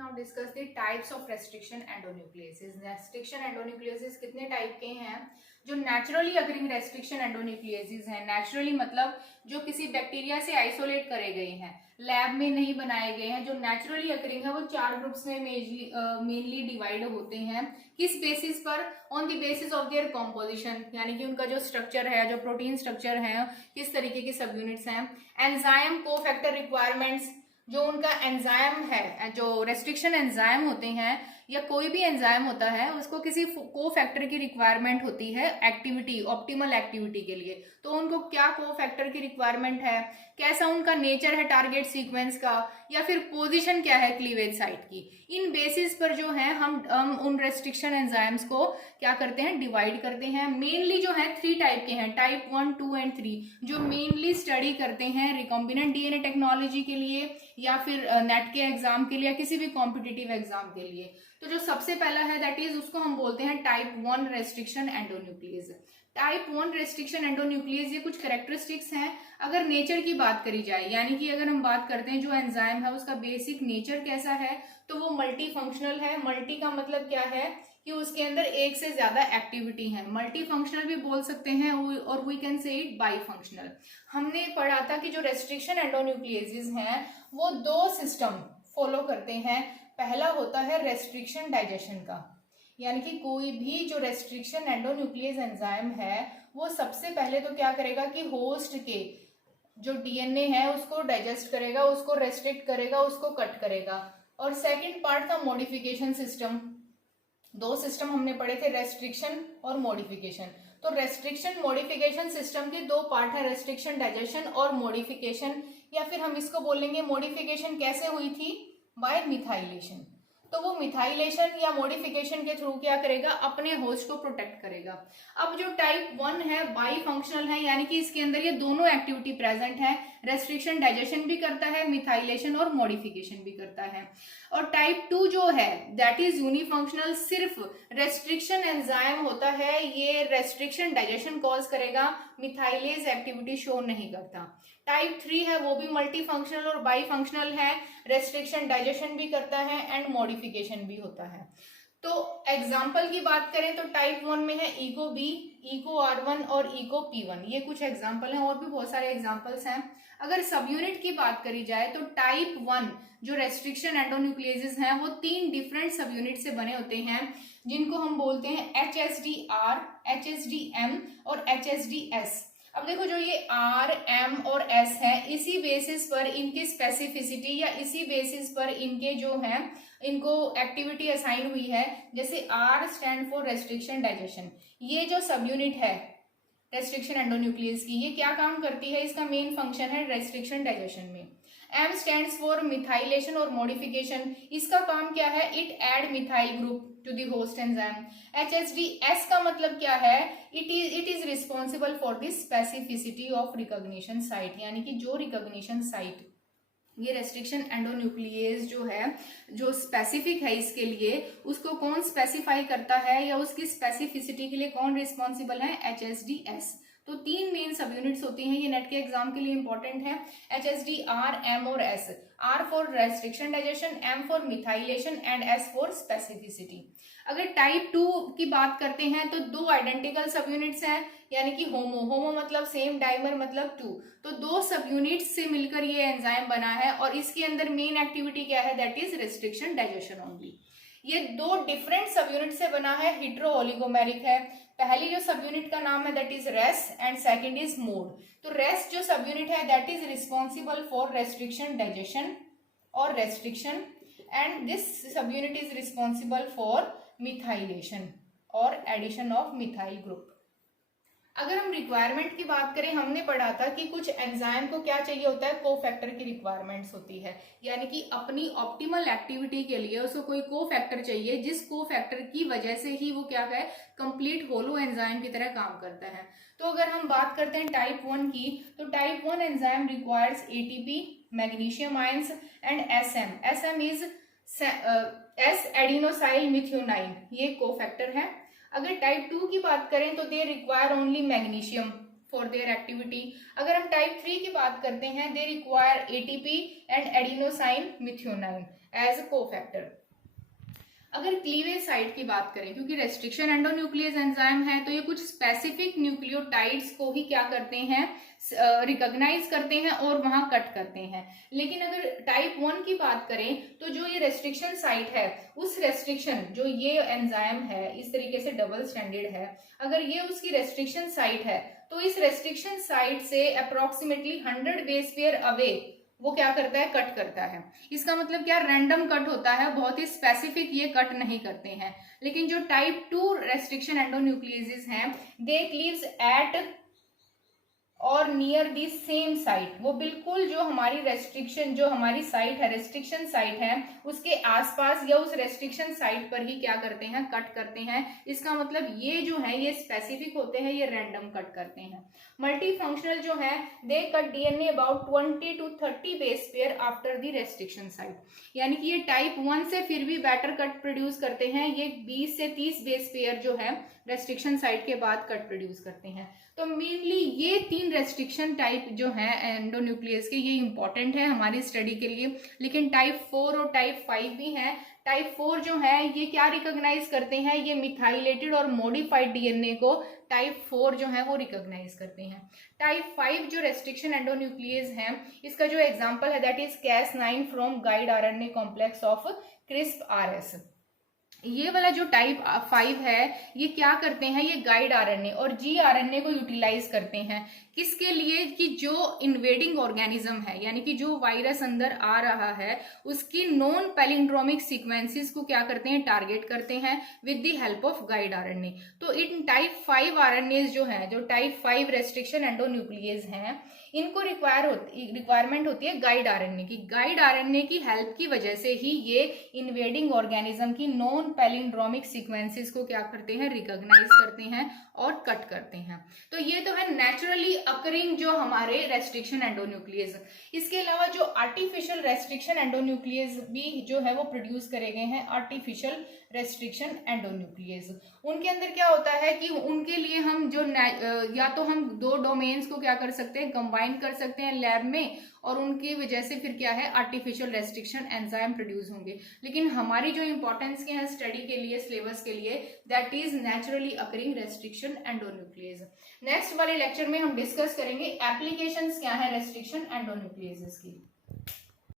now discuss the types of restriction endonucleases. Restriction endonucleases कितने type के हैं? जो नेचुरली अकरिंग रेस्ट्रिक्शन एंडोन्यूक्लियसेस हैं, नेचुरली मतलब जो किसी बैक्टीरिया से आइसोलेट करे गए हैं, लैब में नहीं बनाए गए हैं, जो नेचुरली अकरिंग है, वो 4 ग्रुप्स में मेनली डिवाइड होते हैं। किस बेसिस पर? On the basis of their composition, यानी कि उनका जो स्ट्रक्चर है, जो प्रोटीन स्ट्रक्चर है, किस तरीके की सब यूनिट्स हैं। एंजाइम कोफैक्टर रिक्वायरमेंट्स, जो उनका एंजाइम है, जो रेस्ट्रिक्शन एंजाइम होते हैं या कोई भी एंजाइम होता है, उसको किसी कोफैक्टर की रिक्वायरमेंट होती है एक्टिविटी, ऑप्टिमल एक्टिविटी के लिए। तो उनको क्या कोफैक्टर की रिक्वायरमेंट है, कैसा उनका नेचर है टारगेट सीक्वेंस का, या फिर पोजीशन क्या है क्लीवेज साइट की। इन बेसिस पर जो है हम उन रेस्ट्रिक्शन एंजाइम्स को क्या करते हैं, डिवाइड करते हैं। मेनली जो है 3 टाइप के हैं, टाइप 1, 2 एंड 3, जो मेनली स्टडी करते हैं रिकॉम्बिनेंट डीएनए टेक्नोलॉजी के लिए या फिर नेट के एग्जाम के लिए या किसी भी कॉम्पिटिटिव एग्जाम के लिए। तो जो सबसे पहला है दैट इज, उसको हम बोलते हैं type 1 restriction endonuclease. Type 1 restriction endonuclease, ये कुछ कैरेक्टरिस्टिक्स हैं। अगर नेचर की बात करी जाए, यानी कि अगर हम बात करते हैं जो एंजाइम है उसका बेसिक नेचर कैसा है, तो वो मल्टी फंक्शनल है। मल्टी का मतलब क्या है कि उसके अंदर एक से ज्यादा एक्टिविटी है। मल्टी फंक्शनल भी बोल सकते हैं और we can say it by functional. हमने पढ़ा था कि जो रेस्ट्रिक्शन एंडोन्यूक्लियसेस हैं वो 2 सिस्टम फॉलो करते हैं। पहला होता है रेस्ट्रिक्शन डाइजेशन का, यानी कि कोई भी जो रेस्ट्रिक्शन एंडोन्यूक्लियस एंजाइम है वो सबसे पहले तो क्या करेगा कि होस्ट के जो डीएनए है उसको डाइजेस्ट करेगा, उसको रेस्ट्रिक्ट करेगा, उसको कट करेगा। और सेकंड पार्ट था मॉडिफिकेशन सिस्टम। 2 सिस्टम हमने पढ़े थे, रेस्ट्रिक्शन और मॉडिफिकेशन। तो रेस्ट्रिक्शन मॉडिफिकेशन सिस्टम के 2 पार्ट है, रेस्ट्रिक्शन डाइजेशन और मॉडिफिकेशन, या फिर हम इसको बोलेंगे मॉडिफिकेशन कैसे हुई थी, बाय मिथाइलेशन। तो वो मिथाइलेशन या मॉडिफिकेशन के थ्रू क्या करेगा, अपने होस्ट को प्रोटेक्ट करेगा। अब जो टाइप 1 है बाई फंक्शनल है, यानी कि इसके अंदर ये दोनों एक्टिविटी प्रेजेंट है, रेस्ट्रिक्शन डाइजेशन भी करता है, मिथाइलेशन और मॉडिफिकेशन भी करता है। और टाइप 2 जो है दैट इज यूनिफंक्शनल, सिर्फ रेस्ट्रिक्शन एंजाइम होता है, ये रेस्ट्रिक्शन डाइजेशन कॉज करेगा, मिथाइलेज एक्टिविटी शो नहीं करता। टाइप 3 है वो भी मल्टी फंक्शनल और बाई फंक्शनल है, रेस्ट्रिक्शन डाइजेशन भी करता है एंड मॉडिफिकेशन भी होता है। तो एग्जाम्पल की बात करें तो टाइप 1 में है इको बी, इको R1 और इको P1, ये कुछ एग्जाम्पल हैं, और भी बहुत सारे एग्जाम्पल्स हैं। अगर सब यूनिट की बात करी जाए तो टाइप 1 जो रेस्ट्रिक्शन एंडोन्यूक्लियसेस हैं वो 3 डिफरेंट सब यूनिट से बने होते हैं, जिनको हम बोलते हैं HSD-R, HSD-M और HSD-S। अब देखो जो ये R, M और S है, इसी बेसिस पर इनकी स्पेसिफिसिटी या इसी बेसिस पर इनके जो है इनको एक्टिविटी असाइन हुई है। जैसे R stand for restriction digestion, ये जो सब यूनिट है रेस्ट्रिक्शन एंडोन्यूक्लियस की, ये क्या काम करती है, इसका मेन फंक्शन है रेस्ट्रिक्शन डाइजेशन में। M स्टैंड्स फॉर मिथाइलेशन और मॉडिफिकेशन, इसका काम क्या है, it add methyl group to the host enzyme. HSD-S का मतलब क्या है, it is responsible for the specificity of recognition site, यानी कि जो रिकॉग्निशन साइट, ये रेस्ट्रिक्शन एंडोन्यूक्लियस जो है, जो स्पेसिफिक है इसके लिए, उसको कौन स्पेसिफाई करता है या उसकी स्पेसिफिसिटी के लिए कौन रिस्पॉन्सिबल है, HSD-S। तो 3 मेन सब यूनिट्स होती हैं, ये नेट के एग्जाम के लिए इंपॉर्टेंट है, HSD-R, M और S। R for restriction digestion, M for methylation and S for specificity. अगर टाइप 2 की बात करते हैं तो 2 आइडेंटिकल सब यूनिट्स हैं, यानी कि होमो मतलब सेम, डाइमर मतलब 2। तो 2 सब यूनिट्स से मिलकर ये एंजाइम बना है और इसके अंदर मेन एक्टिविटी क्या है, that is restriction digestion only. ये 2 डिफरेंट सब यूनिट से बना है, हिट्रो ओलिगोमेरिक है। पहली जो सब यूनिट का नाम है that is res and second is mod. तो रेस जो सब यूनिट है that is responsible for restriction digestion और restriction, and this subunit is responsible for methylation और एडिशन ऑफ मिथाइल ग्रुप। अगर हम रिक्वायरमेंट की बात करें, हमने पढ़ा था कि कुछ एंजाइम को क्या चाहिए होता है, कोफैक्टर की रिक्वायरमेंट्स होती है, यानी कि अपनी ऑप्टिमल एक्टिविटी के लिए उसको कोई कोफैक्टर चाहिए, जिस कोफैक्टर की वजह से ही वो क्या है, कंप्लीट होलो एंजाइम की तरह काम करता है। तो अगर हम बात करते हैं टाइप 1 की, तो type 1 enzyme requires ATP, magnesium ions and SM is S adenosyl methionine, ये कोफैक्टर है। अगर टाइप 2 की बात करें तो they require only magnesium for their activity. अगर हम टाइप 3 की बात करते हैं, they require ATP and adenosine methionine. As cofactor. अगर क्लीवेज साइट की बात करें, क्योंकि रेस्ट्रिक्शन एंडोन्यूक्लियस एंजाइम है तो ये कुछ स्पेसिफिक न्यूक्लियोटाइड्स को ही क्या करते हैं, रिकॉग्नाइज करते हैं और वहां कट करते हैं। लेकिन अगर टाइप 1 की बात करें तो जो ये रेस्ट्रिक्शन साइट है, उस रेस्ट्रिक्शन जो ये एंजाइम है इस तरीके से डबल स्टैंडर्ड है, अगर ये उसकी रेस्ट्रिक्शन साइट है तो इस रेस्ट्रिक्शन साइट से अप्रोक्सीमेटली 100 बेस पेयर अवे वो क्या करता है, कट करता है। इसका मतलब क्या, रैंडम कट होता है, बहुत ही स्पेसिफिक ये कट नहीं करते हैं। लेकिन जो टाइप 2 रेस्ट्रिक्शन एंडोन्यूक्लियसेस हैं, दे क्लीव्स एट और नियर दी सेम साइट, वो बिल्कुल जो हमारी रेस्ट्रिक्शन, जो हमारी साइट है, रेस्ट्रिक्शन साइट है, उसके आसपास या उस रेस्ट्रिक्शन साइट पर ही क्या करते हैं, कट करते हैं। इसका मतलब ये जो है ये स्पेसिफिक होते हैं, ये रैंडम कट करते हैं। मल्टी फंक्शनल जो है, they cut DNA about 20 to 30 base pair after the restriction site, यानी कि ये टाइप 1 से फिर भी बेटर कट प्रोड्यूस करते हैं, ये 20 से 30 बेस पेयर जो है रेस्ट्रिक्शन साइट के बाद कट प्रोड्यूस करते हैं। तो मेनली ये 3 रेस्ट्रिक्शन टाइप जो है एंडोन्यूक्लियस के, ये इंपॉर्टेंट है हमारी स्टडी के लिए। लेकिन टाइप 4 और टाइप 5 भी हैं। टाइप 4 जो है ये क्या रिकॉग्नाइज करते हैं, ये मिथाइलेटेड और मॉडिफाइड डीएनए को टाइप 4 जो है वो रिकॉग्नाइज करते हैं। टाइप 5 जो रेस्ट्रिक्शन एंडोन्यूक्लियस है, इसका जो एग्जांपल है that is Cas9 from guide RNA complex of CRISPR-Rs। ये वाला जो टाइप 5 है ये क्या करते हैं, ये गाइड आरएनए और जी आरएनए को यूटिलाइज करते हैं। किसके लिए, कि जो इन्वेडिंग ऑर्गेनिज्म है, यानी कि जो वायरस अंदर आ रहा है उसकी नॉन पैलिंड्रोमिक सीक्वेंसेस को क्या करते हैं, टारगेट करते हैं with the help of guide RNA. तो इन टाइप 5 आरएनए जो है, जो टाइप 5 रेस्ट्रिक्शन एंडोन्यूक्लियस हैं, इनको रिक्वायरमेंट होती है गाइड आरएनए की। गाइड आरएनए की हेल्प की वजह से ही ये इन्वेडिंग ऑर्गेनिज्म की नॉन पैलिंड्रोमिक सीक्वेंसेस को क्या करते हैं, रिकॉग्नाइज करते हैं और कट करते हैं। तो ये तो है नेचुरली अकरिंग जो हमारे रेस्ट्रिक्शन एंडोन्यूक्लियस। इसके अलावा जो आर्टिफिशियल रेस्ट्रिक्शन एंडोन्यूक्लियस भी जो है वो प्रोड्यूस करे गए हैं, आर्टिफिशियल रेस्ट्रिक्शन एंडोन्यूक्लियस। उनके अंदर क्या होता है कि उनके लिए हम जो या तो हम 2 डोमेन्स को क्या कर सकते हैं, कंबाइन कर सकते हैं लैब में, और उनकी वजह से फिर क्या है, आर्टिफिशियल रेस्ट्रिक्शन एंजाइम प्रोड्यूस होंगे। लेकिन हमारी जो इंपॉर्टेंस के हैं स्टडी के लिए, सिलेबस के लिए, that is naturally occurring restriction endonuclease. Next वाले लेक्चर में हम डिस्कस करेंगे एप्लीकेशंस क्या है रेस्ट्रिक्शन एंडोन्यूक्लियस की।